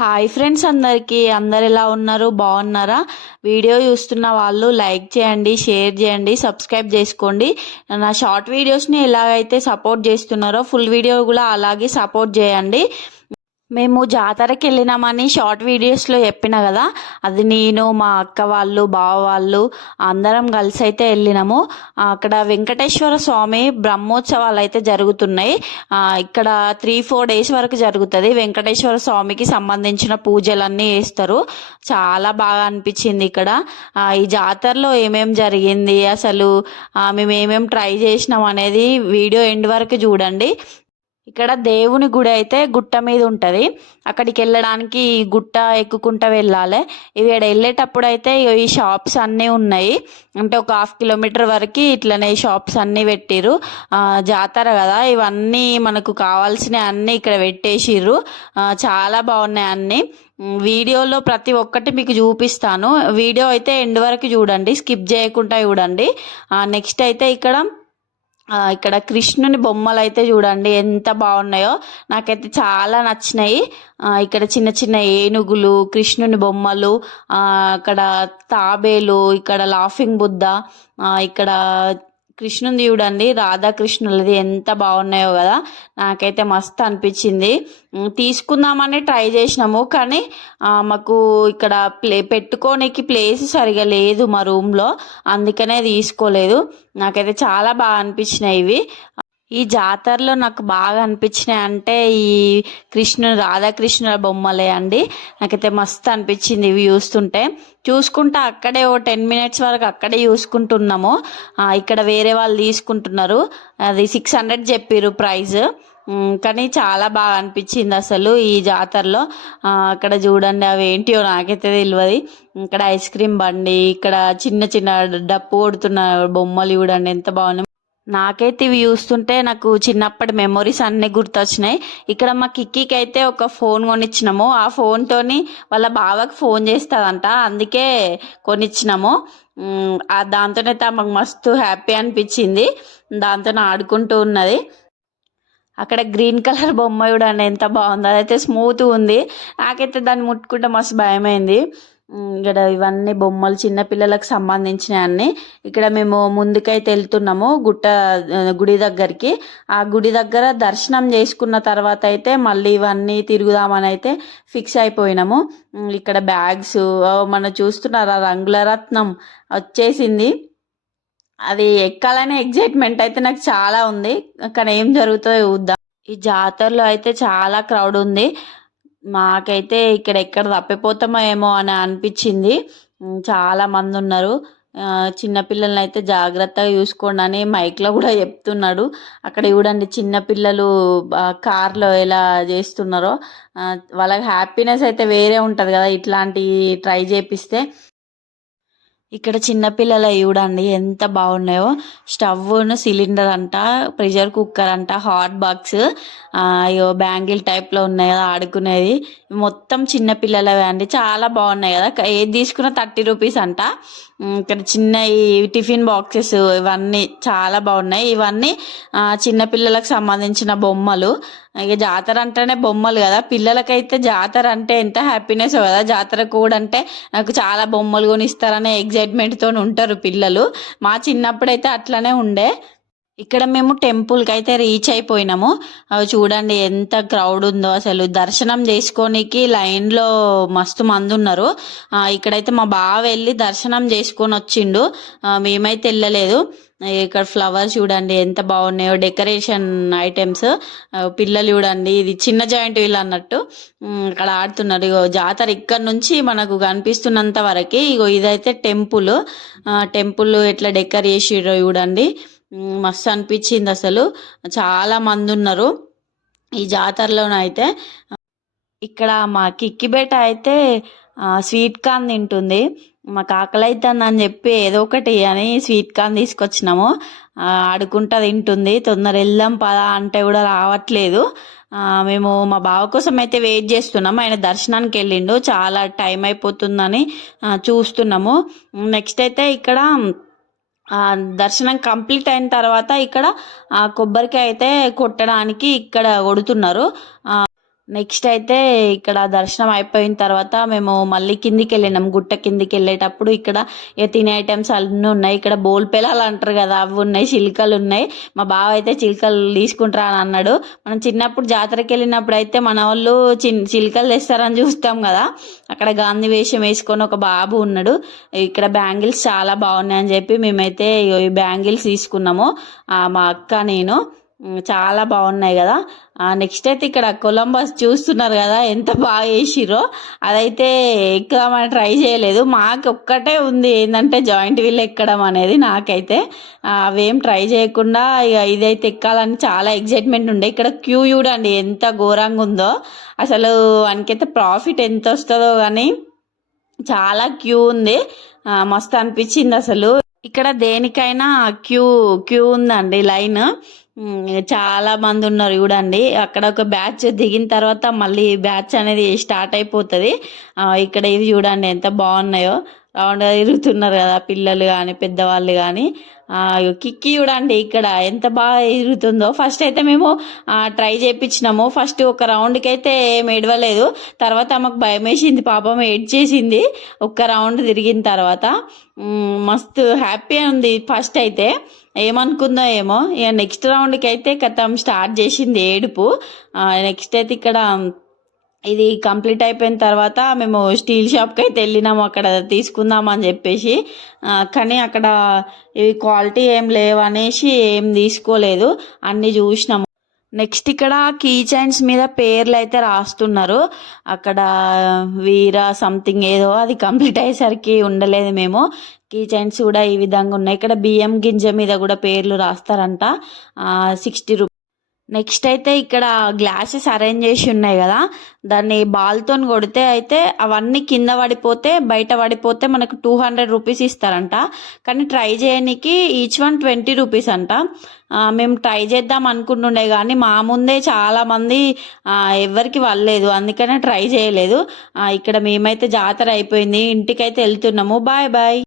Hi friends, అందరు ఎలా ఉన్నారు? బాగున్నారా? వీడియో చూస్తున్న వాళ్ళు లైక్ చేయండి, షేర్ చేయండి, సబ్స్క్రైబ్ చేసుకోండి. నా షార్ట్ వీడియోస్ని ఎలాగైతే సపోర్ట్ చేస్తున్నారో ఫుల్ వీడియో కూడా అలాగే సపోర్ట్ చేయండి. మేము జాతరకి వెళ్ళినామని షార్ట్ వీడియోస్లో చెప్పిన కదా, అది నేను మా అక్క వాళ్ళు, బావ వాళ్ళు అందరం కలిసి అయితే వెళ్ళినాము. అక్కడ వెంకటేశ్వర స్వామి బ్రహ్మోత్సవాలు అయితే జరుగుతున్నాయి. ఇక్కడ 3-4 డేస్ వరకు జరుగుతుంది. వెంకటేశ్వర స్వామికి సంబంధించిన పూజలన్నీ చేస్తారు. చాలా బాగా అనిపించింది ఇక్కడ. ఈ జాతరలో ఏమేం జరిగింది, అసలు మేము ఏమేం ట్రై చేసినాం అనేది వీడియో ఎండ్ వరకు చూడండి. ఇక్కడ దేవుని గుడి అయితే గుట్ట మీద ఉంటుంది. అక్కడికి వెళ్ళడానికి గుట్ట ఎక్కుకుంటూ వెళ్ళాలి. ఇక్కడ వెళ్ళేటప్పుడు అయితే ఈ షాప్స్ అన్నీ ఉన్నాయి. అంటే ఒక 1/2 కిలోమీటర్ వరకు ఇట్లనే షాప్స్ అన్నీ పెట్టిర్రు. జాతర కదా, ఇవన్నీ మనకు కావాల్సినవి అన్నీ ఇక్కడ పెట్టేసిర్రు. చాలా బాగున్నాయి అన్నీ. వీడియోలో ప్రతి ఒక్కటి మీకు చూపిస్తాను. వీడియో అయితే ఎండ్ వరకు చూడండి, స్కిప్ చేయకుండా చూడండి. నెక్స్ట్ అయితే ఇక్కడ కృష్ణుని బొమ్మలు అయితే చూడండి ఎంత బాగున్నాయో, నాకైతే చాలా నచ్చినాయి. ఇక్కడ చిన్న చిన్న ఏనుగులు, కృష్ణుని బొమ్మలు, అక్కడ తాబేలు, ఇక్కడ లాఫింగ్ బుద్ధ, ఇక్కడ కృష్ణుని చూడండి, రాధాకృష్ణులది ఎంత బాగున్నాయో కదా. నాకైతే మస్తు అనిపించింది. తీసుకుందామని ట్రై చేసినాము, కానీ మాకు ఇక్కడ పెట్టుకోనికి ప్లేస్ సరిగా లేదు మా రూమ్లో, అందుకనే తీసుకోలేదు. నాకైతే చాలా బాగా అనిపించినాయి ఇవి. ఈ జాతరలో నాకు బాగా అనిపించినాయి అంటే ఈ రాధాకృష్ణుల బొమ్మలే అండి. నాకైతే మస్తు అనిపించింది ఇవి చూసుకుంటా అక్కడే 10 మినిట్స్ వరకు అక్కడే చూసుకుంటున్నాము. ఇక్కడ వేరే వాళ్ళు తీసుకుంటున్నారు. అది 600 చెప్పారు ప్రైజ్. కానీ చాలా బాగా అనిపించింది అసలు ఈ జాతరలో. అక్కడ చూడండి, అవి ఏంటియో నాకైతే తెలియదు. ఇక్కడ ఐస్ క్రీమ్ బండి, ఇక్కడ చిన్న చిన్న డప్పు కొడుతున్న బొమ్మలు చూడండి ఎంత బాగున్నాయి. నాకైతే ఇవి చూస్తుంటే నాకు చిన్నప్పటి మెమొరీస్ అన్నీ గుర్తొచ్చినాయి. ఇక్కడ మా కిక్కీకి అయితే ఒక ఫోన్ కొనిచ్చినాము. ఆ ఫోన్తోని వాళ్ళ బావకి ఫోన్ చేస్తుందంట, అందుకే కొనిచ్చినాము. దాంతోనైతే మాకు మస్తు హ్యాపీ అనిపించింది. దాంతో ఆడుకుంటూ ఉన్నది. అక్కడ గ్రీన్ కలర్ బొమ్మ చూడండి ఎంత బాగుంది, అదైతే స్మూత్ ఉంది. నాకైతే దాన్ని ముట్టుకుంటే మస్తు భయమైంది. ఇక్కడ ఇవన్నీ బొమ్మలు చిన్నపిల్లలకు సంబంధించినవి అన్నీ. ఇక్కడ మేము ముందుకైతే వెళ్తున్నాము గుడి దగ్గరికి. ఆ గుడి దగ్గర దర్శనం చేసుకున్న తర్వాత అయితే మళ్ళీ ఇవన్నీ తిరుగుదామని అయితే ఫిక్స్ అయిపోయినాము. ఇక్కడ బ్యాగ్స్ మనం చూస్తున్నారు, రంగుల రత్నం వచ్చేసింది. అది ఎక్కాలనే ఎగ్జైట్మెంట్ అయితే నాకు చాలా ఉంది, కానీ ఏం జరుగుతుందో చూద్దాం. ఈ జాతరలో అయితే చాలా క్రౌడ్ ఉంది. మాకైతే ఎక్కడ తప్పిపోతామో ఏమో అని అనిపించింది. చాలా మంది ఉన్నారు. చిన్నపిల్లల్ని అయితే జాగ్రత్తగా చూసుకోండి అని మైక్లో కూడా చెప్తున్నాడు. అక్కడ చూడండి చిన్నపిల్లలు కార్లో ఎలా చేస్తున్నారో. వాళ్ళకి హ్యాపీనెస్ అయితే వేరే ఉంటుంది కదా ఇట్లాంటి ట్రై చేపిస్తే. ఇక్కడ చిన్నపిల్లలు చూడండి ఎంత బాగున్నాయో. స్టవ్ను, సిలిండర్ అంట, ప్రెషర్ కుక్కర్ అంట, హాట్ బాక్స్, అయ్యో బ్యాంగిల్ టైప్లో ఉన్నాయి కదా ఆడుకునేది. మొత్తం చిన్నపిల్లలవే అండి, చాలా బాగున్నాయి కదా. ఏది తీసుకున్నా 30 రూపీస్ అంట. ఇక్కడ చిన్న ఈ టిఫిన్ బాక్సెస్ ఇవన్నీ చాలా బాగున్నాయి. ఇవన్నీ చిన్నపిల్లలకు సంబంధించిన బొమ్మలు. ఇక జాతర అంటేనే బొమ్మలు కదా, పిల్లలకైతే జాతర అంటే ఎంత హ్యాపీనెస్ కదా. జాతర కూడా అంటే నాకు చాలా బొమ్మలు కొనిస్తారనే ఎగ్జైట్మెంట్తో ఉంటారు పిల్లలు. మా చిన్నప్పుడైతే అట్లనే ఉండే. ఇక్కడ మేము టెంపుల్కి అయితే రీచ్ అయిపోయినాము. అవి చూడండి ఎంత క్రౌడ్ ఉందో అసలు. దర్శనం చేసుకోనికి లైన్లో మస్తు మంది ఉన్నారు. ఇక్కడైతే మా బావ వెళ్ళి దర్శనం చేసుకొని వచ్చిండు, మేమైతే వెళ్ళలేదు. ఇక్కడ ఫ్లవర్స్ చూడండి ఎంత బాగున్నాయో, డెకరేషన్ ఐటమ్స్. పిల్లలు చూడండి, ఇది చిన్న జాయింట్ వీల్ అన్నట్టు అక్కడ ఆడుతున్నారు. ఇగో జాతర ఇక్కడ నుంచి మనకు కనిపిస్తున్నంత వరకు. ఇగో ఇదైతే టెంపుల్ ఎట్లా డెకరేట్ చేసిర్రో చూడండి, మస్తు అనిపించింది అసలు. చాలా మంది ఉన్నారు ఈ జాతరలోనైతే. ఇక్కడ మా కిక్కిబేట అయితే స్వీట్ కార్న్ తింటుంది. మాకు ఆకలి అవుతుందని చెప్పి ఏదో ఒకటి అని స్వీట్ కార్న్ తీసుకొచ్చినాము. ఆడుకుంటా తింటుంది. తొందర వెళ్దాం పదా అంటే కూడా రావట్లేదు. మేము మా బావ కోసం అయితే వెయిట్ చేస్తున్నాము. ఆయన దర్శనానికి వెళ్ళిండు, చాలా టైం అయిపోతుందని చూస్తున్నాము. నెక్స్ట్ అయితే ఇక్కడ దర్శనం కంప్లీట్ అయిన తర్వాత ఇక్కడ కొబ్బరికాయ అయితే కొట్టడానికి ఇక్కడ కొడుతున్నారు. నెక్స్ట్ అయితే ఇక్కడ దర్శనం అయిపోయిన తర్వాత మేము మళ్ళీ కిందికి వెళ్ళినాం. గుట్ట కిందికి వెళ్ళేటప్పుడు ఇక్కడ తినే ఐటమ్స్ అన్నీ ఉన్నాయి. ఇక్కడ బోల్ పిల్లలు అంటారు కదా, అవి ఉన్నాయి, చిలుకలు ఉన్నాయి. మా బావ అయితే చిలుకలు తీసుకుంటారా అని అన్నాడు. మనం చిన్నప్పుడు జాతరకి వెళ్ళినప్పుడు అయితే మన వాళ్ళు చిలుకలు తెస్తారని చూస్తాం కదా, అక్కడ గాంధీ వేషం వేసుకొని ఒక బాబు ఉన్నాడు. ఇక్కడ బ్యాంగిల్స్ చాలా బాగున్నాయని చెప్పి మేమైతే ఈ బ్యాంగిల్స్ తీసుకున్నాము, మా అక్క నేను. చాలా బాగున్నాయి కదా. నెక్స్ట్ అయితే ఇక్కడ కొలంబస్ చూస్తున్నారు కదా ఎంత బాగా వేసిరో. అదైతే ఎక్కదామని ట్రై చేయలేదు, మాకు ఒక్కటే ఉంది ఏంటంటే జాయింట్ వీల్ ఎక్కడం అనేది. నాకైతే అవేం ట్రై చేయకుండా ఇక ఇదైతే ఎక్కాలని చాలా ఎగ్జైట్మెంట్ ఉండే. ఇక్కడ క్యూ చూడండి ఎంత ఘోరంగా ఉందో, అసలు వానికైతే ప్రాఫిట్ ఎంత వస్తుందో కానీ చాలా క్యూ ఉంది. మస్తు అనిపించింది అసలు. ఇక్కడ దేనికైనా క్యూ క్యూ ఉందండి, లైన్. చాలా మంది ఉన్నారు చూడండి. అక్కడ ఒక బ్యాచ్ దిగిన తర్వాత మళ్ళీ బ్యాచ్ అనేది స్టార్ట్ అయిపోతుంది. ఇక్కడ ఇవి చూడండి ఎంత బాగున్నాయో, రౌండ్గా తిరుగుతున్నారు కదా పిల్లలు కానీ పెద్దవాళ్ళు కానీ. కిక్కి చూడండి ఇక్కడ ఎంత బాగా తిరుగుతుందో. ఫస్ట్ అయితే మేము ట్రై చేయించినాము. ఫస్ట్ ఒక రౌండ్కి అయితే ఏం ఏడవలేదు, తర్వాత ఆమెకు భయం వేసింది, పాపం ఏడ్చేసింది ఒక్క రౌండ్ తిరిగిన తర్వాత. మస్తు హ్యాపీ ఉంది. ఫస్ట్ అయితే ఏమనుకుందో ఏమో, ఇక నెక్స్ట్ రౌండ్కి అయితే కథం స్టార్ట్ చేసింది ఏడుపు. నెక్స్ట్ అయితే ఇక్కడ ఇది కంప్లీట్ అయిపోయిన తర్వాత మేము స్టీల్ షాప్కి అయితే వెళ్ళినాము అక్కడ తీసుకుందామని చెప్పేసి. కానీ అక్కడ ఇవి క్వాలిటీ ఏం లేవు అనేసి ఏం తీసుకోలేదు, అన్నీ చూసినాము. నెక్స్ట్ ఇక్కడ కీ చైన్స్ మీద పేర్లు అయితే రాస్తున్నారు. అక్కడ వీర సంథింగ్ ఏదో, అది కంప్లీట్ అయ్యేసరికి ఉండలేదు మేము. కీ చైన్స్ కూడా ఈ విధంగా ఉన్నాయి. ఇక్కడ బియ్యం గింజ మీద కూడా పేర్లు రాస్తారంట. 60 రూపీస్. నెక్స్ట్ అయితే ఇక్కడ గ్లాసెస్ అరేంజ్ చేసి ఉన్నాయి కదా, దాన్ని బాల్తో కొడితే అయితే అవన్నీ కింద పడిపోతే బయట పడిపోతే మనకు 200 రూపీస్ ఇస్తారంట. కానీ ట్రై చేయడానికి ఈచ్ వన్ 20 రూపీస్ అంట. మేము ట్రై చేద్దాం అనుకుంటుండే కానీ మా ముందే చాలా మంది ఎవరికి వల్లేదు, అందుకనే ట్రై చేయలేదు. ఇక్కడ మేమైతే జాతర అయిపోయింది, ఇంటికైతే వెళ్తున్నాము. Bye bye.